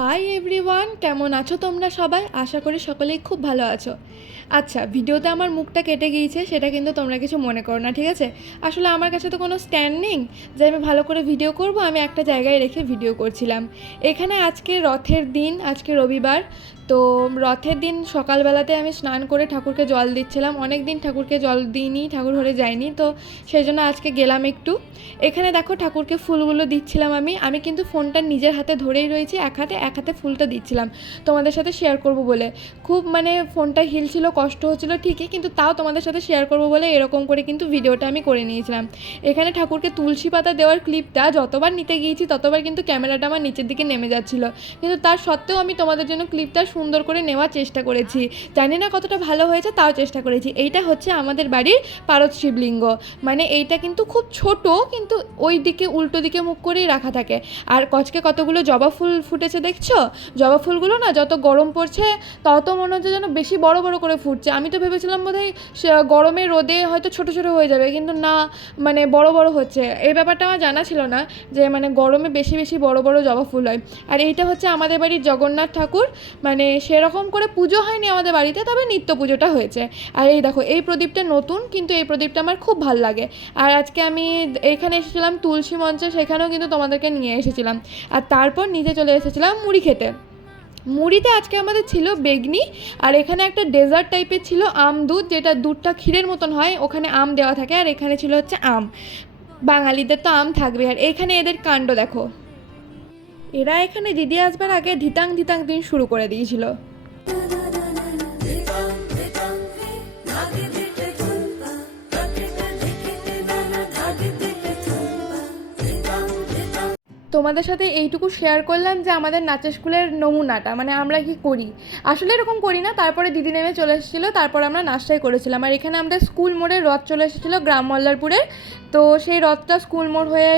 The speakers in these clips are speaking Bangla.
হাই এভরিওয়ান, কেমন আছো তোমরা সবাই? আশা করি সকলেই খুব ভালো আছো। আচ্ছা, ভিডিওতে আমার মুখটা কেটে গিয়েছে, সেটা কিন্তু তোমরা কিছু মনে করো না, ঠিক আছে? আসলে আমার কাছে তো কোনো স্ট্যান্ড নেই যে আমি ভালো করে ভিডিও করব, আমি একটা জায়গায় রেখে ভিডিও করছিলাম। এখানে আজকে রথের দিন, আজকে রবিবার। তো রথের দিন সকালবেলাতে আমি স্নান করে ঠাকুরকে জল দিচ্ছিলাম। অনেক দিন ঠাকুরকে জল দিইনি, ঠাকুর ঘরে যাইনি, তো সেই জন্য আজকে গেলাম একটু। এখানে দেখো ঠাকুরকে ফুলগুলো দিচ্ছিলাম। আমি কিন্তু ফোনটা নিজের হাতে ধরেই রয়েছি, এক হাতে ফুলটা দিচ্ছিলাম তোমাদের সাথে শেয়ার করব বলে। খুব ফোনটা হিলছিল, কষ্ট হচ্ছিল ঠিকই, কিন্তু তাও তোমাদের সাথে শেয়ার করব বলে এরকম করে কিন্তু ভিডিওটা আমি করে নিয়েছিলাম। এখানে ঠাকুরকে তুলসী পাতা দেওয়ার ক্লিপটা যতবার নিতে গিয়েছি ততবার কিন্তু ক্যামেরাটা আমার নিচের দিকে নেমে যাচ্ছিলো, কিন্তু তার সত্ত্বেও আমি তোমাদের জন্য ক্লিপটা সুন্দর করে নেওয়ার চেষ্টা করেছি। জানি না কতটা ভালো হয়েছে, তাও চেষ্টা করেছি। এইটা হচ্ছে আমাদের বাড়ির পারদ শিবলিঙ্গ। এইটা কিন্তু খুব ছোট, কিন্তু ওই দিকে উল্টো দিকে মুখ করেই রাখা থাকে। আর কচকে কতগুলো জবা ফুল ফুটেছে দেখছো? জবা ফুলগুলো না যত গরম পড়ছে তত মনে হচ্ছে যেন বেশি বড় বড় করে ফুটছে। আমি তো ভেবেছিলাম বোধহয় গরমে রোদে হয়তো ছোট ছোট হয়ে যাবে, কিন্তু না, বড় বড় হচ্ছে। এই ব্যাপারটা আমার জানা ছিল না যে গরমে বেশি বেশি বড় বড় জবা ফুল হয়। আর এইটা হচ্ছে আমাদের বাড়ির জগন্নাথ ঠাকুর। সেরকম করে পুজো হয়নি আমাদের বাড়িতে, তবে নিত্য পুজোটা হয়েছে। আর এই দেখো, এই প্রদীপটা নতুন, কিন্তু এই প্রদীপটা আমার খুব ভাল লাগে। আর আজকে আমি এখানে এসেছিলাম তুলসী মঞ্চে, সেখানেও কিন্তু তোমাদেরকে নিয়ে এসেছিলাম। আর তারপর নিচে চলে এসেছিলাম মুড়ি খেতে। মুড়িতে আজকে আমাদের ছিল বেগনি, আর এখানে একটা ডেজার্ট টাইপের ছিল আম দুধ, যেটা দুধটা ক্ষীরের মতন হয়, ওখানে আম দেওয়া থাকে। আর এখানে ছিল হচ্ছে আম, বাঙালিদের তো আম থাকবে। আর এখানে এদের কাণ্ড দেখো, এরা এখানে দিদি আসবার আগে ধিতাং ধিতাং দিন শুরু করে দিয়েছিল। তোমাদের সাথে এইটুকু শেয়ার করলাম যে আমাদের নাচের স্কুলের নমুনাটা, আমরা কি করি। আসলে এরকম করি না। তারপরে দিদি নেমে চলে এসেছিলো, তারপর আমরা নাচটাই করেছিলাম। আর এখানে আমাদের স্কুল মোড়ের রথ চলে এসেছিলো গ্রাম মল্লারপুরের। তো সেই রথটা স্কুল মোড় হয়ে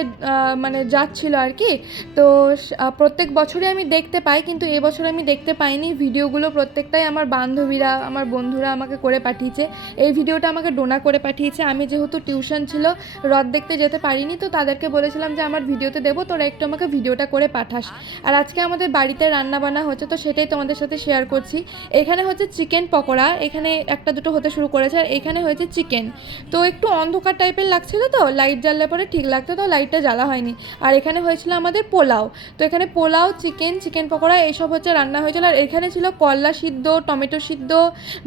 যাচ্ছিলো আর কি। তো প্রত্যেক বছরই আমি দেখতে পাই, কিন্তু এবছর আমি দেখতে পাইনি। ভিডিওগুলো প্রত্যেকটাই আমার বান্ধবীরা, আমার বন্ধুরা আমাকে করে পাঠিয়েছে। এই ভিডিওটা আমাকে ডোনা করে পাঠিয়েছে। আমি যেহেতু টিউশন ছিল, রথ দেখতে যেতে পারিনি, তো তাদেরকে বলেছিলাম যে আমার ভিডিওতে দেবো, তোরা একটু আমাকে ভিডিওটা করে পাঠাস। আর আজকে আমাদের বাড়িতে রান্না বান্না হচ্ছে, তো সেটাই তোমাদের সাথে শেয়ার করছি। এখানে হচ্ছে চিকেন পকোড়া, এখানে একটা দুটো হতে শুরু করেছে। আর এখানে হয়েছে চিকেন। তো একটু অন্ধকার টাইপের লাগছিল, তো লাইট জ্বাললে পরে ঠিক লাগতো, তো লাইটটা জ্বালা হয়নি। আর এখানে হয়েছিল আমাদের পোলাও। তো এখানে পোলাও, চিকেন পকোড়া এইসব হচ্ছে রান্না হয়েছিল। আর এখানে ছিল করলা সিদ্ধ, টমেটো সিদ্ধ,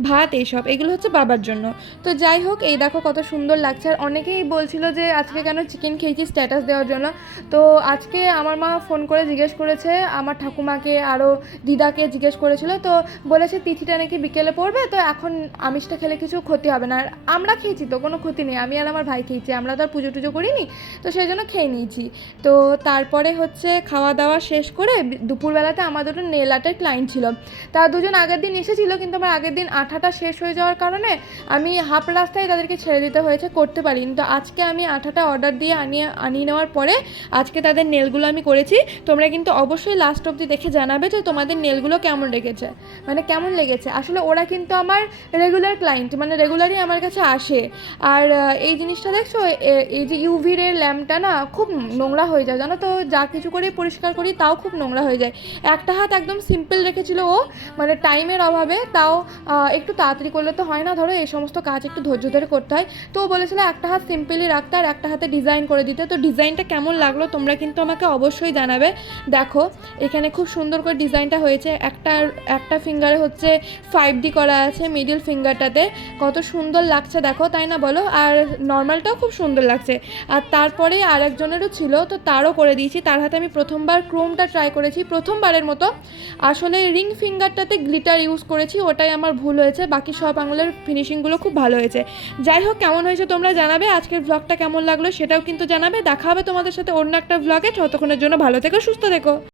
ভাত, এইসব। এগুলো হচ্ছে বাবার জন্য। তো যাই হোক, এই দেখো কত সুন্দর লাগছে। আর অনেকেই বলছিল যে আজকে কেন চিকেন খেয়েছি স্ট্যাটাস দেওয়ার জন্য। তো আজকে আমার মা ফোন করে জিজ্ঞেস করেছে, আমার ঠাকুমাকে আরও দিদাকে জিজ্ঞেস করেছিল, তো বলেছে তিথিটা নাকি বিকেলে পড়বে, তো এখন আমিষটা খেলে কিছু ক্ষতি হবে না। আর আমরা খেয়েছি, তো কোনো ক্ষতি নেই। আমি আর আমার ভাই খেয়েছি, আমরা তো আর পুজো টুজো করিনি, তো সেই জন্য খেয়ে নিয়েছি। তো তারপরে হচ্ছে খাওয়া দাওয়া শেষ করে দুপুরবেলাতে আমার দুটো নেল আর্টের ক্লায়েন্ট ছিল। তারা দুজন আগের দিন এসেছিলো, কিন্তু আমার আগের দিন আঠাটা শেষ হয়ে যাওয়ার কারণে আমি হাফ রাস্তায় তাদেরকে ছেড়ে দিতে হয়েছে, করতে পারিনি। তো আজকে আমি আঠাটা অর্ডার দিয়ে আনিয়ে নেওয়ার পরে আজকে তাদের নেলগুলো আমি করেছি। তোমরা কিন্তু অবশ্যই লাস্ট অবধি দেখে জানাবে যে তোমাদের নেলগুলো কেমন লেগেছে, কেমন লেগেছে। আসলে ওরা কিন্তু আমার রেগুলার ক্লায়েন্ট, রেগুলারই আমার কাছে আসে। আর এই জিনিসটা দেখছো, এই যে ইউভি রে ল্যাম্পটা না খুব নোংরা হয়ে যায়, জানো তো। যা কিছু করে পরিষ্কার করি তাও খুব নোংরা হয়ে যায়। একটা হাত একদম সিম্পল রেখেছিল ও, টাইমের অভাবে। তাও একটু তাড়াতাড়ি করলে তো হয় না, ধরো এই সমস্ত কাজ একটু ধৈর্য ধরে করতে হয়। তো ও বলেছিল একটা হাত সিম্পলি রাখতে আর একটা হাতে ডিজাইন করে দিতে। তো ডিজাইনটা কেমন লাগলো তোমরা কিন্তু আমাকে অবশ্যই জানাবে। দেখো এখানে খুব সুন্দর করে ডিজাইনটা হয়েছে। একটা ফিঙ্গারে হচ্ছে 5D করা আছে, মিডল ফিঙ্গারটাতে কত সুন্দর লাগছে দেখো, তাই না বলো? আর নর্মালটাও খুব সুন্দর লাগছে। আর তারপরে আরেকজনেরও ছিল, তো তারও করে দিয়েছি। তার হাতে আমি প্রথমবার ক্রোমটা ট্রাই করেছি, প্রথমবারের মতো। আসলে রিং ফিঙ্গারটাতে গ্লিটার ইউজ করেছি, ওটাই আমার ভুল হয়েছে। বাকি সব আঙুলের ফিনিশিংগুলো খুব ভালো হয়েছে। যাই হোক, কেমন হয়েছে তোমরা জানাবে। আজকের ব্লগটা কেমন লাগলো সেটাও কিন্তু জানাবে। দেখা হবে তোমাদের সাথে অন্য একটা ব্লগে। ততক্ষণের জন্য ভালো থেকো, সুস্থ থেকো।